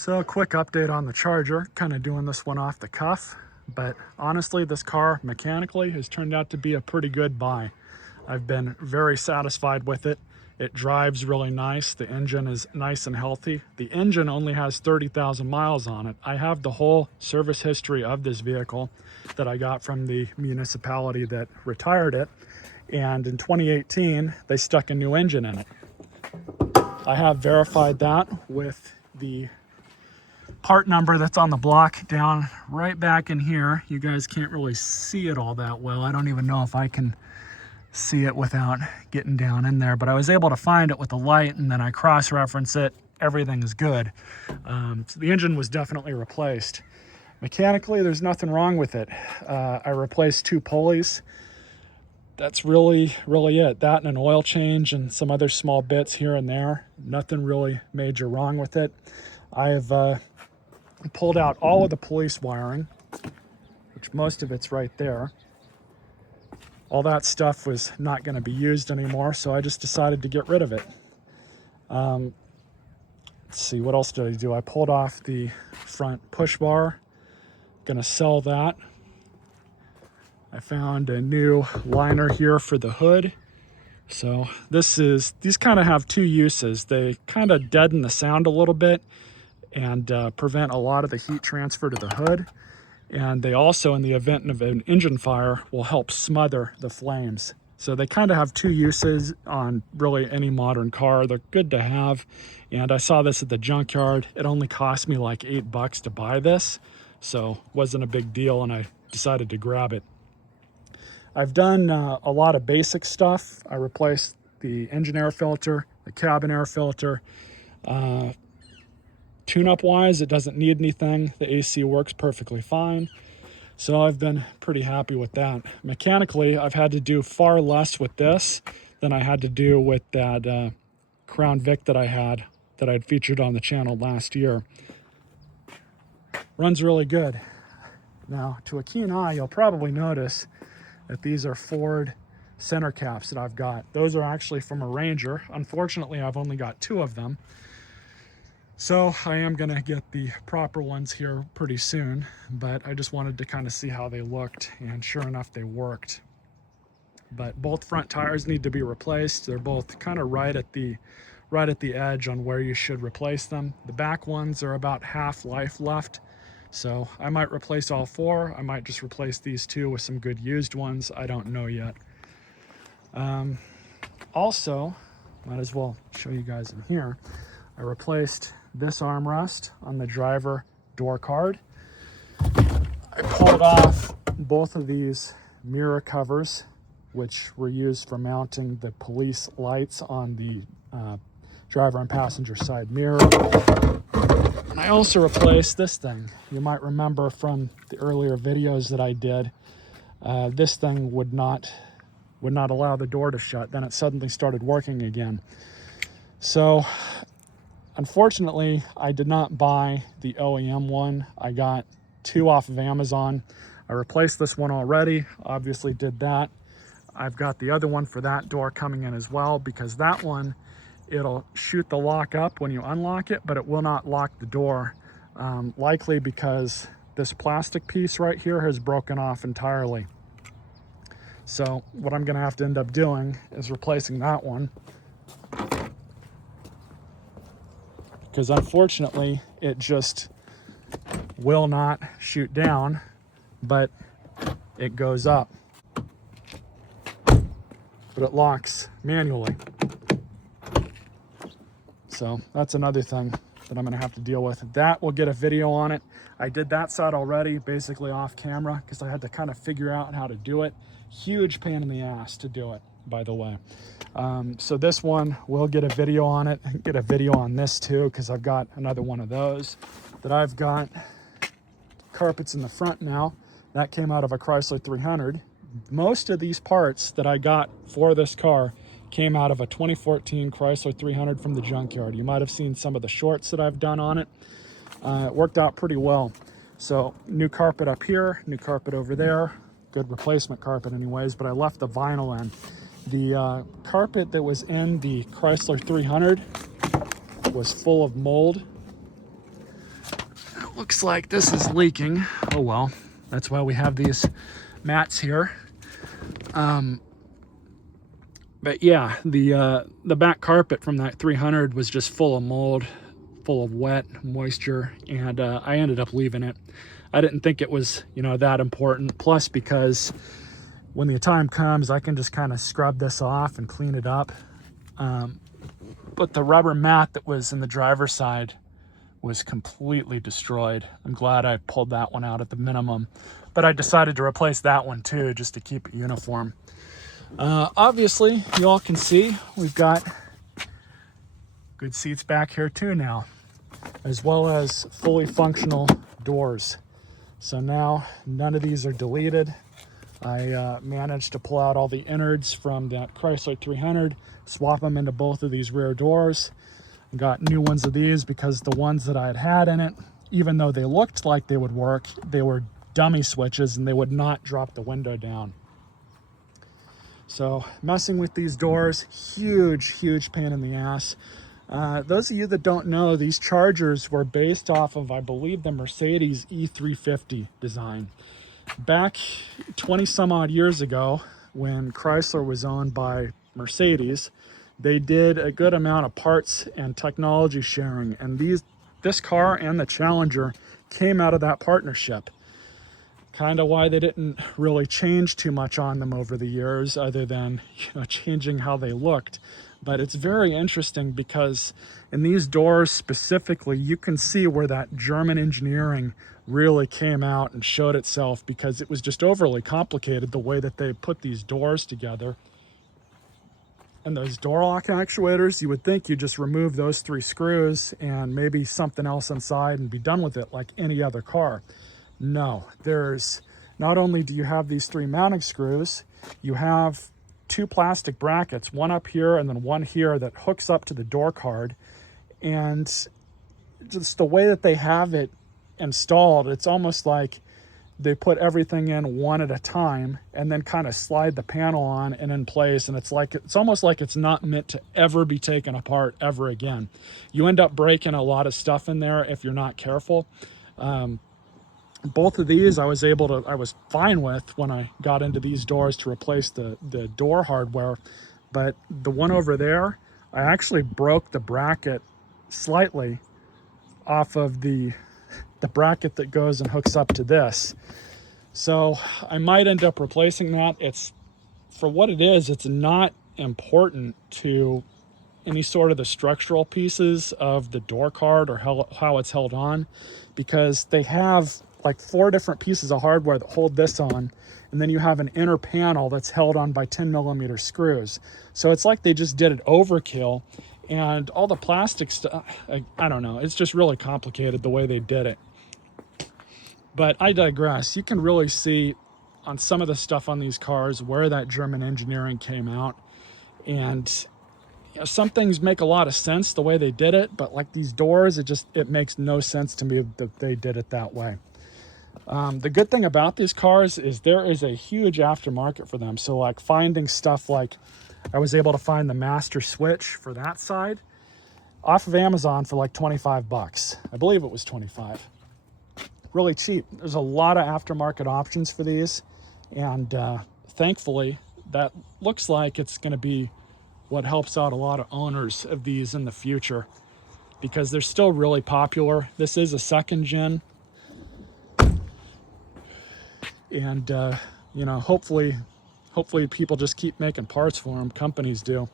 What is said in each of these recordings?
So a quick update on the Charger, kind of doing this one off the cuff, but honestly this car mechanically has turned out to be a pretty good buy. I've been very satisfied with it. It drives really nice. The engine is nice and healthy. The engine only has 30,000 miles on it. I have the whole service history of this vehicle that I got from the municipality that retired it. And in 2018, they stuck a new engine in it. I have verified that with the part number that's on the block down right back in here. You guys can't really see it all that well. I don't even know if I can see it without getting down in there, but I was able to find it with the light, and then I cross-reference it. Everything is good. So the engine was definitely replaced. Mechanically, there's nothing wrong with it. I replaced 2 pulleys. That's really it. That and an oil change and some other small bits here and there. Nothing really major wrong with it. I've pulled out all of the police wiring, which most of it's right there. All that stuff was not going to be used anymore, so I just decided to get rid of it. Let's see, what else did I do? I pulled off the front push bar. Gonna sell that. I found a new liner here for the hood. So these kind of have 2 uses. They kind of deaden the sound a little bit and prevent a lot of the heat transfer to the hood. And they also, in the event of an engine fire, will help smother the flames. So they kind of have 2 uses on really any modern car. They're good to have. And I saw this at the junkyard. It only cost me like $8 to buy this. So wasn't a big deal, and I decided to grab it. I've done a lot of basic stuff. I replaced the engine air filter, the cabin air filter. Tune-up wise, it doesn't need anything. The AC works perfectly fine. So I've been pretty happy with that. Mechanically, I've had to do far less with this than I had to do with that Crown Vic that I had featured on the channel last year. Runs really good. Now, to a keen eye, you'll probably notice that these are Ford center caps that I've got. Those are actually from a Ranger. Unfortunately, I've only got 2 of them. So I am gonna get the proper ones here pretty soon, but I just wanted to kind of see how they looked, and sure enough, they worked. But both front tires need to be replaced. They're both kind of right at the edge on where you should replace them. The back ones are about half life left. So I might replace all 4. I might just replace these 2 with some good used ones. I don't know yet. Also, might as well show you guys in here. I replaced this armrest on the driver door card. I pulled off both of these mirror covers, which were used for mounting the police lights on the driver and passenger side mirror. And I also replaced this thing. You might remember from the earlier videos that I did, this thing would not allow the door to shut. Then it suddenly started working again. So unfortunately, I did not buy the OEM one. I got 2 off of Amazon. I replaced this one already, obviously did that. I've got the other one for that door coming in as well, because that one, it'll shoot the lock up when you unlock it, but it will not lock the door, likely because this plastic piece right here has broken off entirely. So what I'm gonna have to end up doing is replacing that one, because unfortunately it just will not shoot down, but it goes up. But it locks manually. So that's another thing that I'm gonna have to deal with. That will get a video on it. I did that side already, basically off camera, because I had to kind of figure out how to do it. Huge pain in the ass to do it, by the way. So this one will get a video on it, get a video on this too, because I've got another one of those that I've got. Carpets in the front now. That came out of a Chrysler 300. Most of these parts that I got for this car came out of a 2014 Chrysler 300 from the junkyard. You might have seen some of the shorts that I've done on it. It worked out pretty well. So new carpet up here, new carpet over there. Good replacement carpet anyways, but I left the vinyl in. The carpet that was in the Chrysler 300 was full of mold. looks like this is leaking. Oh well, that's why we have these mats here. But yeah, the back carpet from that 300 was just full of mold, full of wet moisture, and I ended up leaving it. I didn't think it was, you know, that important. Plus, because when the time comes, I can just kind of scrub this off and clean it up. But the rubber mat that was in the driver's side was completely destroyed. I'm glad I pulled that one out at the minimum, but I decided to replace that one too, just to keep it uniform. Obviously, you all can see we've got good seats back here too now, as well as fully functional doors. So now none of these are deleted. I managed to pull out all the innards from that Chrysler 300, swap them into both of these rear doors. Got new ones of these because the ones that I had had in it, even though they looked like they would work, they were dummy switches and they would not drop the window down. So messing with these doors, huge pain in the ass. Those of you that don't know, these Chargers were based off of, I believe, the Mercedes E350 design. Back 20 some odd years ago, when Chrysler was owned by Mercedes, they did a good amount of parts and technology sharing, and this car and the Challenger came out of that partnership. Kind of why they didn't really change too much on them over the years, other than, you know, changing how they looked. But it's very interesting because in these doors specifically, you can see where that German engineering really came out and showed itself, because it was just overly complicated the way that they put these doors together. And those door lock actuators, you would think you just remove those 3 screws and maybe something else inside and be done with it like any other car. No, there's, not only do you have these 3 mounting screws, you have 2 plastic brackets, one up here and then one here that hooks up to the door card. And just the way that they have it installed, it's almost like they put everything in one at a time and then kind of slide the panel on and in place. And it's almost like it's not meant to ever be taken apart ever again. You end up breaking a lot of stuff in there if you're not careful. Both of these I was fine with when I got into these doors to replace the door hardware, but the one over there, I actually broke the bracket slightly off of the bracket that goes and hooks up to this. So I might end up replacing that. It's, for what it is, it's not important to any sort of the structural pieces of the door card or how it's held on, because they have like 4 different pieces of hardware that hold this on, and then you have an inner panel that's held on by 10mm screws. So it's like they just did it overkill, and all the plastic stuff, I don't know, it's just really complicated the way they did it. But I digress. You can really see on some of the stuff on these cars where that German engineering came out, and you know, some things make a lot of sense the way they did it, but like these doors, it makes no sense to me that they did it that way. The good thing about these cars is there is a huge aftermarket for them. So like finding stuff like, I was able to find the master switch for that side off of Amazon for like 25 bucks. I believe it was 25. Really cheap. There's a lot of aftermarket options for these. And thankfully, that looks like it's going to be what helps out a lot of owners of these in the future, because they're still really popular. This is a 2nd gen. And, you know, hopefully people just keep making parts for them. Companies do.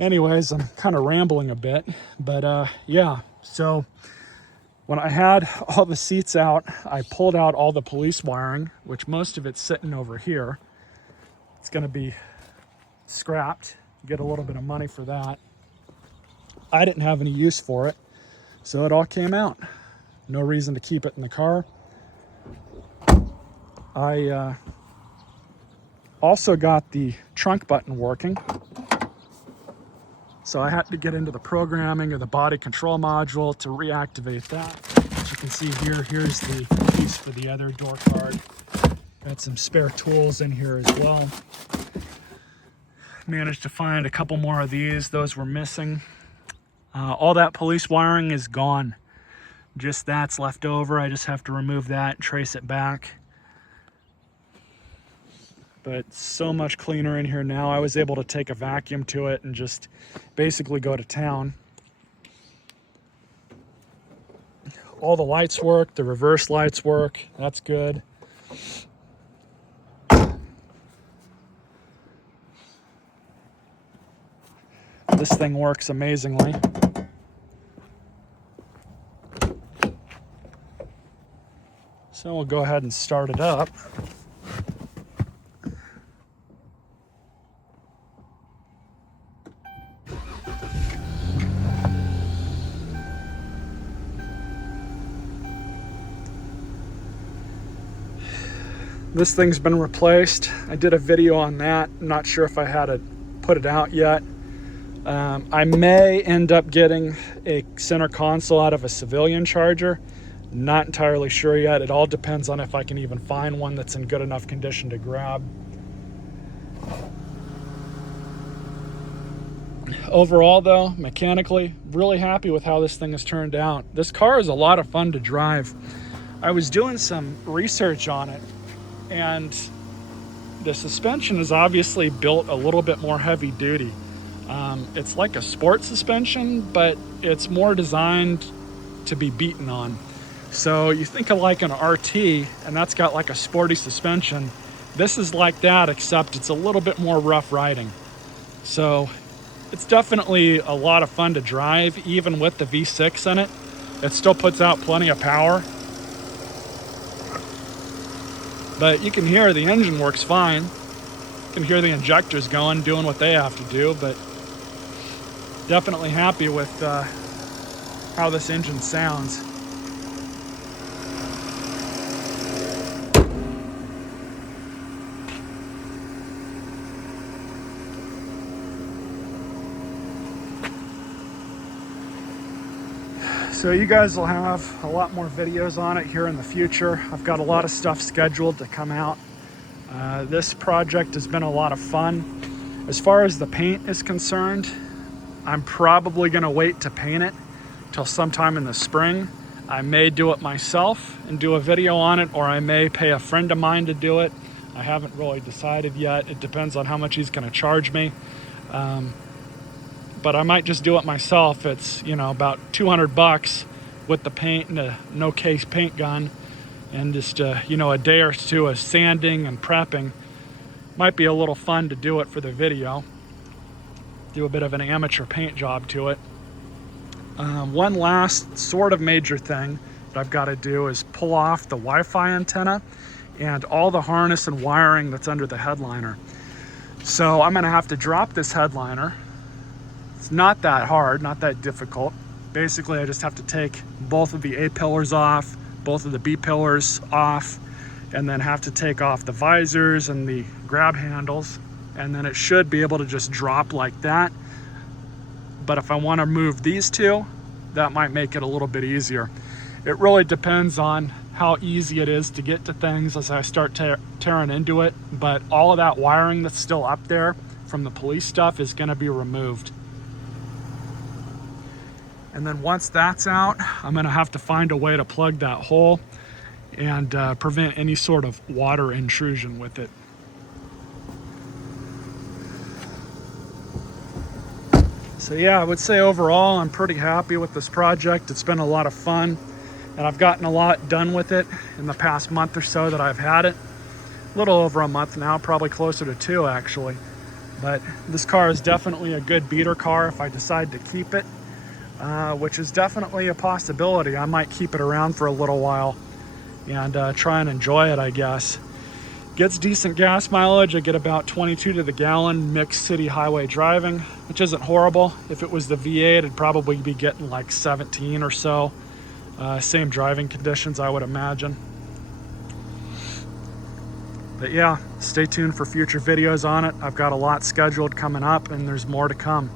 Anyways, I'm kind of rambling a bit, but yeah. So when I had all the seats out, I pulled out all the police wiring, which most of it's sitting over here. It's going to be scrapped, get a little bit of money for that. I didn't have any use for it, so it all came out. No reason to keep it in the car. I also got the trunk button working. So I had to get into the programming of the body control module to reactivate that. As you can see here, here's the piece for the other door card. Got some spare tools in here as well. Managed to find a couple more of these. Those were missing. All that police wiring is gone. Just that's left over. I just have to remove that and trace it back. But so much cleaner in here now. I was able to take a vacuum to it and just basically go to town. All the lights work, the reverse lights work. That's good. This thing works amazingly. So we'll go ahead and start it up. This thing's been replaced. I did a video on that. I'm not sure if I had to put it out yet. I may end up getting a center console out of a civilian Charger. Not entirely sure yet. It all depends on if I can even find one that's in good enough condition to grab. Overall though, mechanically, really happy with how this thing has turned out. This car is a lot of fun to drive. I was doing some research on it, and the suspension is obviously built a little bit more heavy duty. It's like a sport suspension, but it's more designed to be beaten on. So you think of like an RT, and that's got like a sporty suspension. This is like that, except it's a little bit more rough riding. So it's definitely a lot of fun to drive, even with the V6 in it. It still puts out plenty of power. But you can hear the engine works fine. You can hear the injectors going, doing what they have to do, but definitely happy with how this engine sounds. So you guys will have a lot more videos on it here in the future. I've got a lot of stuff scheduled to come out. This project has been a lot of fun. As far as the paint is concerned, I'm probably gonna wait to paint it till sometime in the spring. I may do it myself and do a video on it, or I may pay a friend of mine to do it. I haven't really decided yet. It depends on how much he's gonna charge me. But I might just do it myself. It's, you know, about 200 bucks with the paint and a no case paint gun, and just you know, a day or two of sanding and prepping. Might be a little fun to do it for the video. Do a bit of an amateur paint job to it. One last sort of major thing that I've got to do is pull off the Wi-Fi antenna and all the harness and wiring that's under the headliner. So I'm gonna have to drop this headliner. It's not that hard, not that difficult. Basically, I just have to take both of the A pillars off, both of the B pillars off, and then have to take off the visors and the grab handles, and then it should be able to just drop like that. But if I want to move these two, that might make it a little bit easier. It really depends on how easy it is to get to things as I start tearing into it, but all of that wiring that's still up there from the police stuff is going to be removed. And then once that's out, I'm gonna have to find a way to plug that hole and prevent any sort of water intrusion with it. So yeah, I would say overall, I'm pretty happy with this project. It's been a lot of fun, and I've gotten a lot done with it in the past month or so that I've had it. A little over a month now, probably closer to 2 actually. But this car is definitely a good beater car if I decide to keep it. Which is definitely a possibility. I might keep it around for a little while and try and enjoy it, I guess. Gets decent gas mileage. I get about 22 to the gallon mixed city highway driving, which isn't horrible. If it was the V8, it'd probably be getting like 17 or so. Same driving conditions, I would imagine. But yeah, stay tuned for future videos on it. I've got a lot scheduled coming up, and there's more to come.